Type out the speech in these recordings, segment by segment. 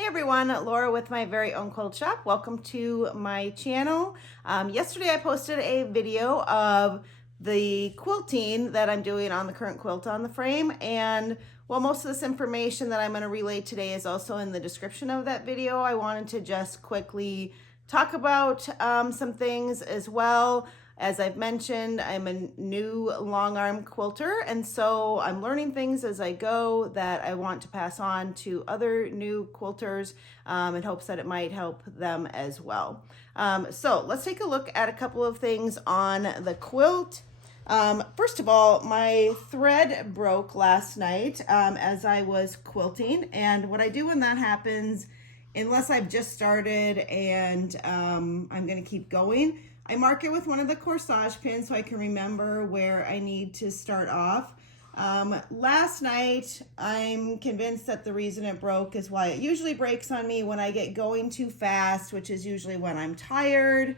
Hey everyone, Laura with my very own quilt shop. Welcome to my channel. Yesterday I posted a video of the quilting that I'm doing on the current quilt on the frame, and while most of this information that I'm going to relay today is also in the description of that video, I wanted to just quickly talk about some things as well. As I've mentioned, I'm a new long arm quilter, and so I'm learning things as I go that I want to pass on to other new quilters in hopes that it might help them as well. So let's take a look at a couple of things on the quilt. First of all, my thread broke last night as I was quilting, and what I do when that happens, unless I've just started and I'm going to keep going, I mark it with one of the corsage pins so I can remember where I need to start off. Last night, I'm convinced that the reason it broke is why it usually breaks on me when I get going too fast, which is usually when I'm tired,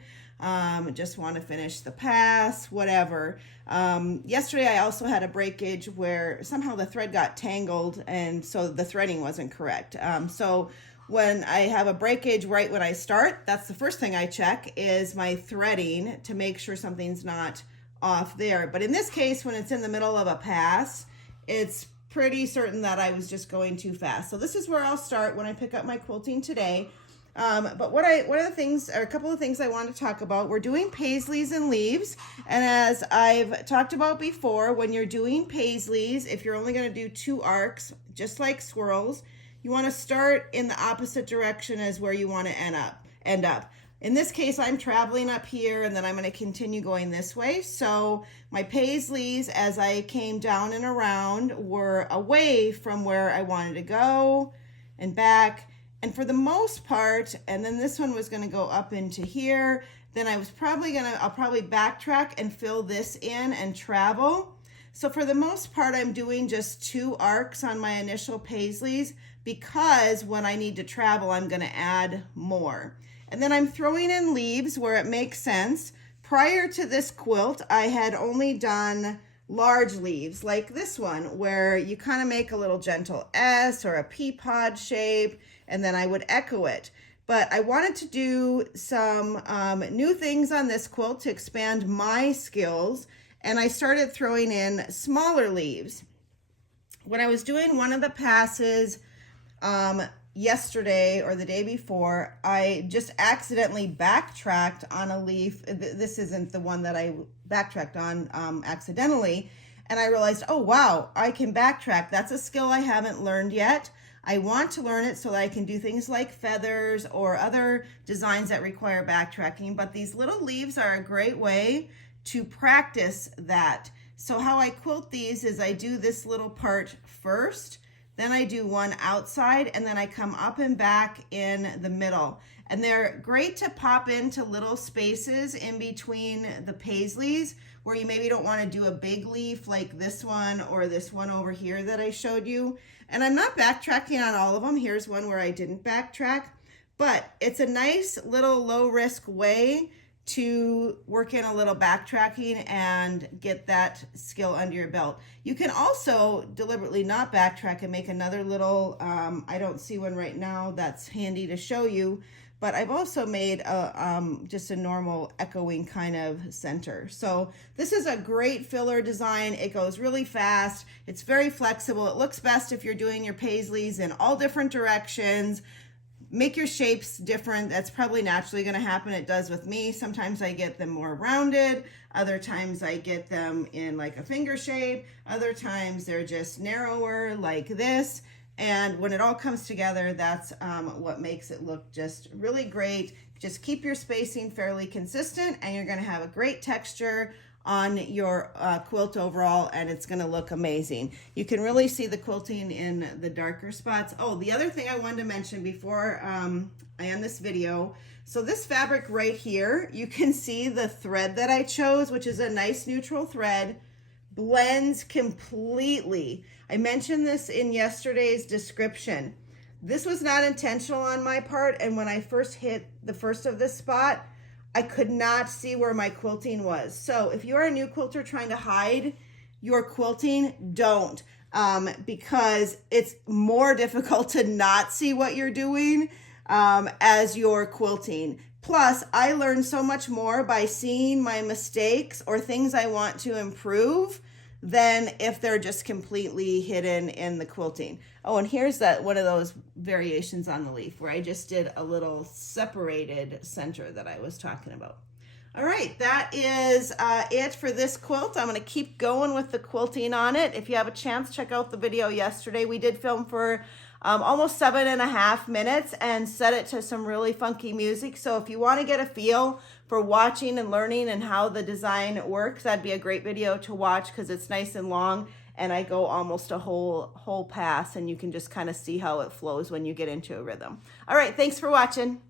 just want to finish the pass, whatever. Yesterday, I also had a breakage where somehow the thread got tangled, and so the threading wasn't correct. So when I have a breakage right when I start, that's the first thing I check is my threading to make sure something's not off there. But in this case, when it's in the middle of a pass, it's pretty certain that I was just going too fast. So this is where I'll start when I pick up my quilting today. But a couple of things I want to talk about. We're doing paisleys and leaves. And as I've talked about before, when you're doing paisleys, if you're only going to do 2 arcs, just like swirls, you want to start in the opposite direction as where you want to end up. In this case, I'm traveling up here and then I'm going to continue going this way. So my paisleys, as I came down and around, were away from where I wanted to go and back. And for the most part, and then this one was going to go up into here, then I'll probably backtrack and fill this in and travel. So for the most part, I'm doing just 2 arcs on my initial paisleys because when I need to travel, I'm going to add more. And then I'm throwing in leaves where it makes sense. Prior to this quilt, I had only done large leaves like this one, where you kind of make a little gentle S or a pea pod shape, and then I would echo it. But I wanted to do some new things on this quilt to expand my skills, and I started throwing in smaller leaves. When I was doing one of the passes yesterday or the day before, I just accidentally backtracked on a leaf. This isn't the one that I backtracked on accidentally. And I realized, oh, wow, I can backtrack. That's a skill I haven't learned yet. I want to learn it so that I can do things like feathers or other designs that require backtracking. But these little leaves are a great way to practice that. So how I quilt these is I do this little part first, then I do one outside, and then I come up and back in the middle. And they're great to pop into little spaces in between the paisleys where you maybe don't want to do a big leaf like this one or this one over here that I showed you. And I'm not backtracking on all of them. Here's one where I didn't backtrack, but it's a nice little low risk way to work in a little backtracking and get that skill under your belt. You can also deliberately not backtrack and make another little, I don't see one right now that's handy to show you, but I've also made just a normal echoing kind of center. So this is a great filler design. It goes really fast. It's very flexible. It looks best if you're doing your paisleys in all different directions. Make your shapes different. That's probably naturally going to happen. It does with me. Sometimes I get them more rounded. Other times I get them in like a finger shape. Other times they're just narrower like this. And when it all comes together, that's what makes it look just really great. Just keep your spacing fairly consistent and you're going to have a great texture on your quilt overall, and it's going to look amazing. You can really see the quilting in the darker spots. Oh, the other thing I wanted to mention before I end this video, so this fabric right here, you can see the thread that I chose, which is a nice neutral thread, blends completely. I mentioned this in yesterday's description. This was not intentional on my part, and when I first hit the first of this spot, I could not see where my quilting was. So if you're a new quilter trying to hide your quilting, don't. because it's more difficult to not see what you're doing as you're quilting. Plus, I learned so much more by seeing my mistakes or things I want to improve than if they're just completely hidden in the quilting. Oh, and here's that one of those variations on the leaf where I just did a little separated center that I was talking about. All right, that is it for this quilt. I'm going to keep going with the quilting on it. If you have a chance, check out the video yesterday. We did film for almost 7.5 minutes and set it to some really funky music. So if you want to get a feel for watching and learning and how the design works, that'd be a great video to watch because it's nice and long and I go almost a whole pass and you can just kind of see how it flows when you get into a rhythm. All right, thanks for watching.